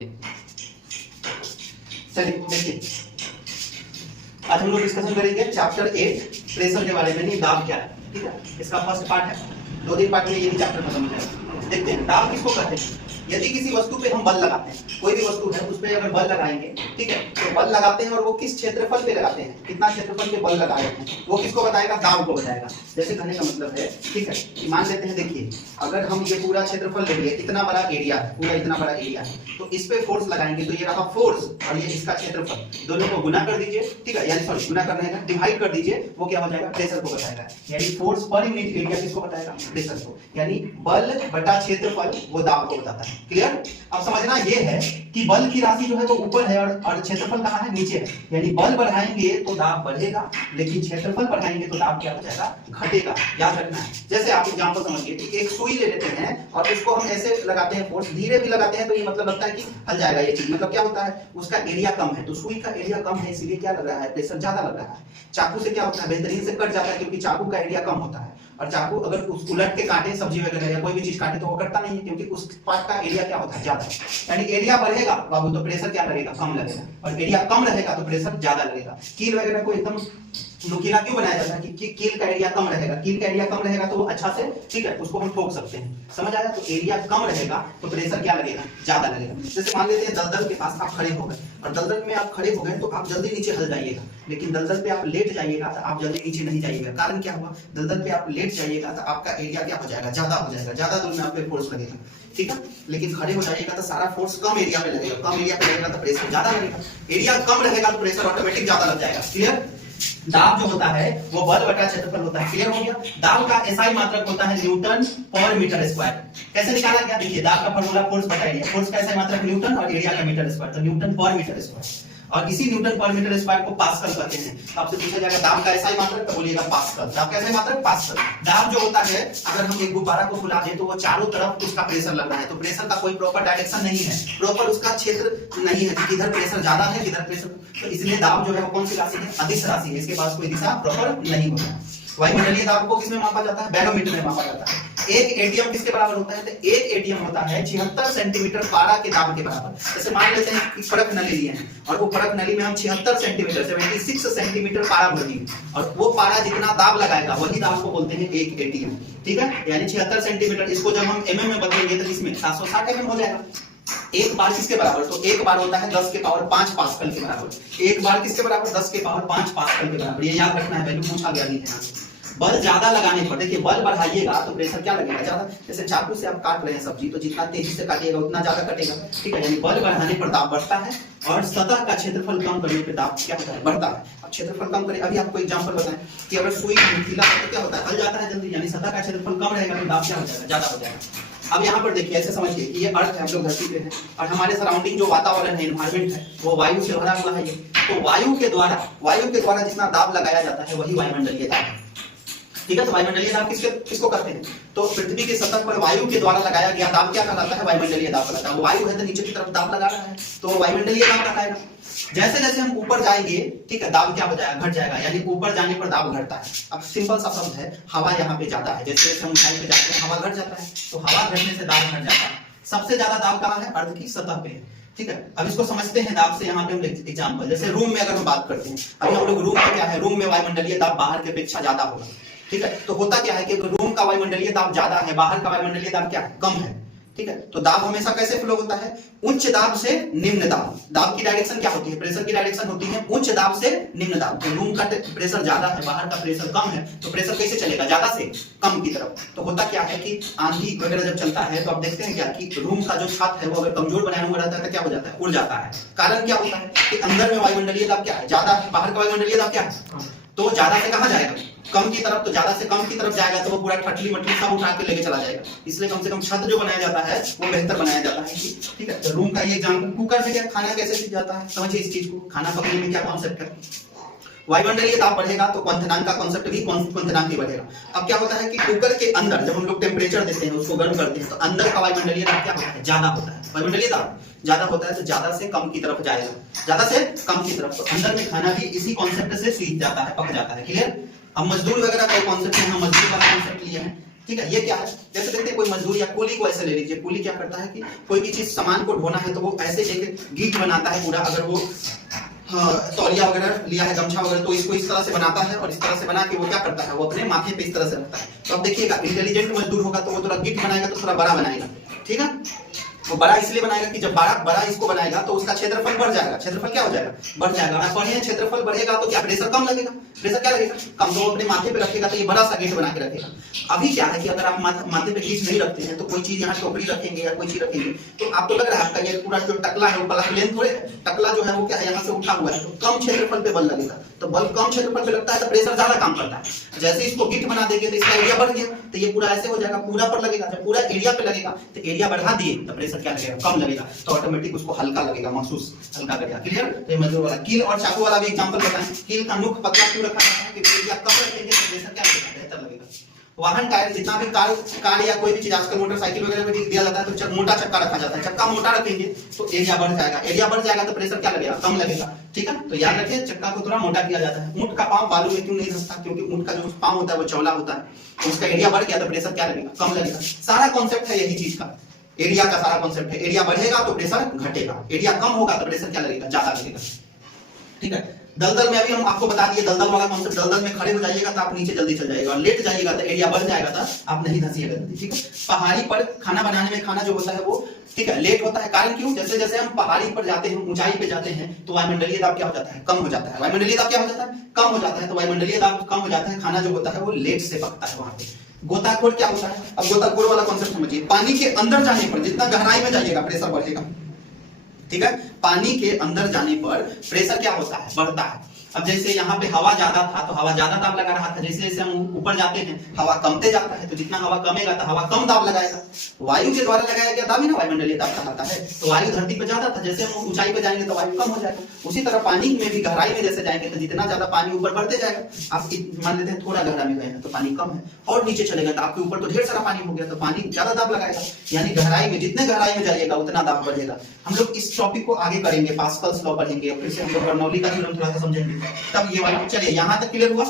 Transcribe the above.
चलिए देखिए, आज हम लोग डिस्कशन करेंगे चैप्टर 8 प्रेशर के बारे में। नहीं, दाब क्या है, ठीक है। इसका फर्स्ट पार्ट है, 2 दिन पार्ट में ये भी चैप्टर खत्म हो जाएगा। देखते हैं दाब किसको कहते हैं। यदि किसी वस्तु पे हम बल लगाते हैं, कोई भी वस्तु है उस पे अगर बल लगाएंगे, ठीक है, तो बल लगाते हैं और वो किस क्षेत्रफल पे लगाते हैं, कितना क्षेत्रफल पे बल लगा रहे हैं, वो किसको बताएगा, दाब को बताएगा। जैसे कहने का मतलब है, ठीक है, मान लेते हैं, देखिए अगर हम ये पूरा क्षेत्रफल ले लिए, इतना बड़ा एरिया है, पूरा इतना बड़ा एरिया है, तो इस पे फोर्स लगाएंगे तो ये रहा फोर्स और ये इसका क्षेत्रफल, दोनों को गुना कर दीजिए, ठीक है, यानी सॉरी गुना करने का डिवाइड कर दीजिए, वो क्या हो जाएगा, प्रेशर को बताएगा। यानी फोर्स पर यूनिट एरिया किसको बताएगा, प्रेशर को। यानी बल बटा क्षेत्रफल वो दाब को बताता है। क्लियर। अब समझना ये है कि बल की राशि जो है वो ऊपर है और क्षेत्रफल कहाँ है, नीचे है। यानी बल बढ़ाएंगे तो दाब बढ़ेगा, लेकिन क्षेत्रफल बढ़ाएंगे तो दाब क्या हो जाएगा, घटेगा। याद रखना है। जैसे आप एग्जांपल समझिए कि एक सुई ले लेते हैं और उसको हम ऐसे लगाते हैं, फोर्स धीरे भी लगाते हैं तो ये मतलब लगता है कि हल जाएगा ये चीज। मतलब क्या होता है, उसका एरिया कम है, तो सुई का एरिया कम है, इसीलिए क्या लग रहा है, प्रेशर ज्यादा लग रहा है। चाकू से क्या होता है, बेहतरीन से कट जाता है, क्योंकि चाकू का एरिया कम होता है। और चाकू अगर उस उलट के काटे, सब्जी वगैरह या कोई भी चीज काटे, तो वो कटता नहीं है, क्योंकि उस पार्ट का एरिया क्या होता है, ज्यादा। यानी एरिया बढ़ेगा बाबू तो प्रेशर क्या लगेगा, कम लगेगा, और एरिया कम रहेगा तो प्रेशर ज्यादा लगेगा। कील वगैरह को एकदम नुकीला क्यों बनाया जाता है, कि कील का एरिया कम रहेगा। कील का एरिया कम रहेगा तो वो अच्छा से, ठीक है, उसको हम ठोक सकते हैं। समझ आया। तो एरिया कम रहेगा तो प्रेशर क्या लगेगा, ज्यादा लगेगा। जैसे मान लेते हैं दलदल के पास आप खड़े हो गए, और दलदल में आप खड़े हो गए तो आप जल्दी नीचे हल जाइएगा, लेकिन दलदल पे आप लेट जाइएगा तो आप जल्दी नीचे नहीं जाइएगा। कारण क्या हुआ, दलदल पे आप लेट जाइएगा तो आपका एरिया क्या हो जाएगा, ज्यादा हो जाएगा, ज्यादा दूर में आप पे फोर्स लगेगा, ठीक है। लेकिन खड़े हो जाइएगा तो सारा फोर्स कम एरिया पे लगेगा, कम एरिया पे लगेगा तो प्रेशर ज्यादा लगेगा। एरिया कम रहेगा तो प्रेशर ऑटोमेटिक ज्यादा लग जाएगा। क्लियर। दाब जो होता है वो बल बटा क्षेत्रफल होता है। क्लियर हो गया। दाब का एसआई मात्रक होता है न्यूटन पर मीटर स्क्वायर। कैसे निकाला गया, देखिए दाब का फार्मूला फोर्स बटा एरिया, फोर्स का एसआई मात्रक न्यूटन और एरिया का मीटर स्क्वायर, तो न्यूटन पर मीटर स्क्वायर। और इसी न्यूटन पर मीटर स्क्वायर को पास्कल कहते हैं। आपसे पूछा जाएगा दाब का एसआई मात्रक, तो बोलिएगा पास्कल। दाब का एसआई मात्रक पास्कल। दाब जो होता है, अगर हम एक गुब्बारा को फुला दें तो वो चारों तरफ उसका प्रेशर लग रहा है, तो प्रेशर का कोई प्रॉपर डायरेक्शन नहीं है, प्रॉपर उसका क्षेत्र नहीं है कि किधर प्रेशर ज्यादा है किधर प्रेशर, तो इसलिए दाब जो है वो कौन सी राशि है, अदिश राशि है। इसके पास कोई दिशा प्रॉपर नहीं होता। वायुमंडलीय दाब को किसमें मापा जाता है, बैरोमीटर में मापा जाता है। एक एटीएम किसके बराबर होता है, तो एक एटीएम होता है 76 सेंटीमीटर पारा के दाब के बराबर। जैसे मान लेते हैं कि परख नली लिए हैं और वो परख नली में हम 76 सेंटीमीटर 76 सेंटीमीटर पारा भर दिए, और वो पारा जितना दाब लगाएगा वही दाब को बोलते हैं एक एटीएम, ठीक है। यानी 76 सेंटीमीटर, इसको जब हम एमएम में बदलेंगे तो इसमें 760 एमएम हो जाएगा। एक बार किसके बराबर, तो एक बार होता है 10 के पावर 5 पास्कल के बराबर। एक बार किसके बराबर, 10 के पावर 5 पास्कल के बराबर। ये याद रखना है, वैल्यू पूछा गया नहीं है। बल ज्यादा लगाने पर, देखिए बल बढ़ाइएगा तो प्रेशर क्या लगेगा, ज्यादा। जैसे चाकू से आप काट रहे हैं सब्जी, तो जितना तेजी से काटिएगा उतना ज्यादा कटेगा, ठीक है। यानी बल बढ़ाने पर दाब बढ़ता है, और सतह का क्षेत्रफल कम करने पर दाब क्या होता है, बढ़ता है। अब क्षेत्रफल कम करें, अभी आपको एग्जांपल बताएं कि अगर सुई नुकीला है तो क्या होता है, हल जाता है जल्दी। यानी सतह का क्षेत्रफल कम रहेगा तो दाब क्या हो जाएगा, ज्यादा हो जाएगा। अब यहाँ पर देखिए, ऐसे समझिए कि ये अर्थ है, हम लोग धरती पे हैं, और हमारे सराउंडिंग जो वातावरण है, एनवायरमेंट है, वो वायु से भरा हुआ है। ये तो वायु के द्वारा जितना दाब लगाया जाता है वही वायुमंडलीय दाब है, ठीक है। तो वायुमंडलीय दाब किसको कहते हैं, तो पृथ्वी की सतह पर वायु के द्वारा लगाया गया दाब क्या कहलाता है, वायुमंडलीय दाब कहलाता है। वायु है तो नीचे की तरफ दाब लगा रहा है, तो वायुमंडलीय दाब कहलाएगा। जैसे जैसे हम ऊपर जाएंगे, ठीक है, दाब क्या हो जाएगा, घट जाएगा। यानी ऊपर जाने पर दाब घटता है। अब सिंपल सा शब्द है, हवा यहाँ पे ज्यादा है, जैसे जैसे हम ऊंचाई पे जाते हैं हवा घट जाता है, तो हवा घटने से दाब घट जाता है। सबसे ज्यादा दाब कहाँ है, अर्थ की सतह पे है, ठीक है। अब इसको समझते हैं दाब से। यहाँ पे हम एग्जांपल, जैसे रूम में अगर हम बात करते हैं, अभी हम लोग रूम में क्या है, रूम में वायुमंडलीय दाब बाहर के अपेक्षा ज्यादा होगा, ठीक है। तो होता क्या है कि रूम का वायुमंडलीय दाब ज्यादा है, बाहर का वायुमंडलीय दाब क्या है, कम है, ठीक है। तो दाब हमेशा कैसे फ्लो होता है, उच्च दाब से निम्न दाब। दाब की डायरेक्शन क्या होती है, प्रेशर की डायरेक्शन होती है उच्च दाब से निम्न दाब। तो रूम का प्रेशर ज्यादा है, बाहर का प्रेशर कम है, तो प्रेशर कैसे चलेगा, ज्यादा से कम की तरफ। तो होता क्या है कि आंधी वगैरह जब चलता है तो आप देखते हैं क्या कि रूम का जो छत है वो अगर कमजोर बनाया हुआ रहता है तो क्या हो जाता है, उड़ जाता है। कारण क्या होता है कि अंदर में वायुमंडलीय दाब क्या है, ज्यादा है, बाहर का वायुमंडलीय दाब क्या है, तो ज्यादा से कहां जाएगा, कम की तरफ। तो ज्यादा से कम की तरफ जाएगा तो वो पूरा ठटली मटली सब उठा के लेके चला जाएगा। इसलिए कम से कम छत जो बनाया जाता है वो बेहतर बनाया जाता है, ठीक है। तो रूम का ये एग्जांपल, कुकर से क्या खाना कैसे सीख जाता है, समझिए इस चीज को। खाना पकने में क्या कॉन्सेप्ट है, वायुमंडलीय दाब बढ़ेगा तो क्वथनांक का कॉन्सेप्ट भी क्वथनांक ही बढ़ेगा। अब क्या होता है कि कुकर के अंदर जब हम लोग टेम्परेचर देते हैं, उसको गर्म करते हैं, तो अंदर का वायुमंडलीय दाब क्या होता है, ज्यादा होता है। वायुमंडलीय दाब ज्यादा होता है तो ज्यादा से कम की तरफ जाएगा, ज्यादा से कम की तरफ। तो अंदर में खाना भी इसी कॉन्सेप्ट से सीख जाता है, पक जाता है। क्लियर। अब मजदूर वगैरह का कॉन्सेप्ट है, हम मजदूर वाला कॉन्सेप्ट लिए हैं। ठीक है। ये क्या है, जैसे देखते हैं कोई मजदूर या कूली को ऐसे ले लीजिए, कूली क्या करता है कि कोई भी चीज सामान को ढोना है तो वो ऐसे एक गीट बनाता है पूरा। अगर वो तौलिया वगैरह लिया है, गमछा वगैरह, तो इसको इस तरह से बनाता है और इस तरह से बना के वो क्या करता है, वो अपने माथे पे इस तरह से रखता है। तो अब देखिएगा इंटेलिजेंट मजदूर होगा तो वो थोड़ा गिट बनाएगा तो थोड़ा बड़ा बनाएगा, ठीक है। वो बड़ा इसलिए बनाएगा कि जब बड़ा इसको बनाएगा तो उसका क्षेत्रफल बढ़ जाएगा। क्षेत्रफल क्या हो जाएगा, बढ़ जाएगा। आप पढ़े क्षेत्रफल बढ़ेगा तो क्या प्रेशर कम लगेगा, प्रेशर क्या लगेगा, कम। तो अपने माथे पे रखेगा तो ये बड़ा सा गेट बना के रखेगा। अभी क्या है कि अगर आप माथे पे गेट नहीं रखते हैं तो कोई चीज यहाँ टोकरी रखेंगे या कोई चीज रखेंगे तो आपको लग रहा है आपका ये पूरा जो टकला है वो प्लस प्लेन थोड़े, टकला जो है वो क्या है यहाँ से उठा हुआ है, तो कम क्षेत्रफल पे बल लगेगा। तो बल कम क्षेत्रफल पे लगता है तो प्रेशर ज्यादा काम करता है। जैसे इसको गिट बना देंगे तो इसका एरिया बढ़ गया तो ये पूरा ऐसे हो जाएगा, पूरा पर लगेगा। जब पूरा एरिया पे लगेगा तो एरिया बढ़ा दिए तो प्रेशर क्या लगेगा, कम लगेगा। तो ऑटोमेटिक उसको हल्का लगेगा, महसूस हल्का करेगा। क्लियर। तो ये मजदूर वाला कील और चाकू वाला भी एग्जांपल बताएं। कील का नुक पतला क्यों रखा जाता है, क्योंकि एरिया कम रखेंगे तो प्रेशर क्या लगेगा, बेहतर लगेगा। वाहन टायर, जितना भी कार या कोई भी चीज आजकल मोटरसाइकिल वगैरह में दिया जाता है तो मोटा चक्का रखा जाता है। चक्का मोटा रखेंगे तो एरिया बढ़ जाएगा, एरिया बढ़ जाएगा तो प्रेशर क्या लगेगा, कम लगेगा, ठीक है। तो याद रखिए चक्का को थोड़ा मोटा किया जाता है। ऊंट का पांव बालू में क्यों नहीं धंसता, क्योंकि ऊंट का जो पांव होता है वो चौड़ा होता है, तो उसका एरिया बढ़ गया तो प्रेशर क्या लगेगा, कम लगेगा। सारा कॉन्सेप्ट है यही चीज का, एरिया का सारा कॉन्सेप्ट है। एरिया बढ़ेगा तो प्रेशर घटेगा, एरिया कम होगा तो प्रेशर क्या लगेगा, ज्यादा लगेगा, ठीक है। दलदल में अभी हम आपको बता दिए दलदल वाला कॉन्सेप्ट। दलदल में खड़े हो जाइएगा तो आप नीचे जल्दी चल जाएगा, और लेट जाइएगा तो एरिया बढ़ जाएगा तो आप नहीं धंसिएगा जल्दी, ठीक है। पहाड़ी पर खाना बनाने में खाना जो होता है वो, ठीक है, लेट होता है। कारण क्यों, जैसे जैसे हम पहाड़ी पर जाते हैं, ऊंचाई पे जाते हैं तो वायुमंडलीय दाब क्या हो जाता है, कम हो जाता है। वायुमंडलीय दाब क्या हो जाता है, कम हो जाता है। तो वायुमंडलीय दाब कम हो जाता है, खाना जो होता है वो लेट से पकता है वहां पे। गोताखोर क्या होता है, अब गोताखोर वाला कॉन्सेप्ट समझिए। पानी के अंदर जाने पर जितना गहराई में जाइएगा प्रेशर बढ़ेगा, ठीक है। पानी के अंदर जाने पर प्रेशर क्या होता है, बढ़ता है। अब जैसे यहाँ पे हवा ज्यादा था तो हवा ज्यादा दाब लगा रहा था, जैसे जैसे हम ऊपर जाते हैं हवा कमते जाता है, तो जितना हवा कमेगा तो हवा कम दाब लगाएगा। वायु के द्वारा लगाया गया दाब ही ना वायुमंडलीय दाब कहलाता है। तो वायु धरती पर ज्यादा था, जैसे हम ऊंचाई पे जाएंगे तो वायु कम हो जाएगा। उसी तरह पानी में भी गहराई में जैसे जाएंगे तो जितना ज्यादा पानी ऊपर बढ़ते जाएगा। आप मान लेते हैं थोड़ा गहरा में गए हैं तो पानी कम है, और नीचे चलेगा तो आपके ऊपर तो ढेर सारा पानी हो गया तो पानी ज्यादा दाब लगाएगा। यानी गहराई में जितने गहराई में जाइएगा उतना दाब बढ़ेगा। हम लोग इस टॉपिक को आगे करेंगे, पास्कल्स लॉ पढ़ेंगे, फिर से हम लोग बर्नौली का थ्योरम थोड़ा सा समझेंगे, तब ये वाला। चलिए यहाँ तक क्लियर हुआ।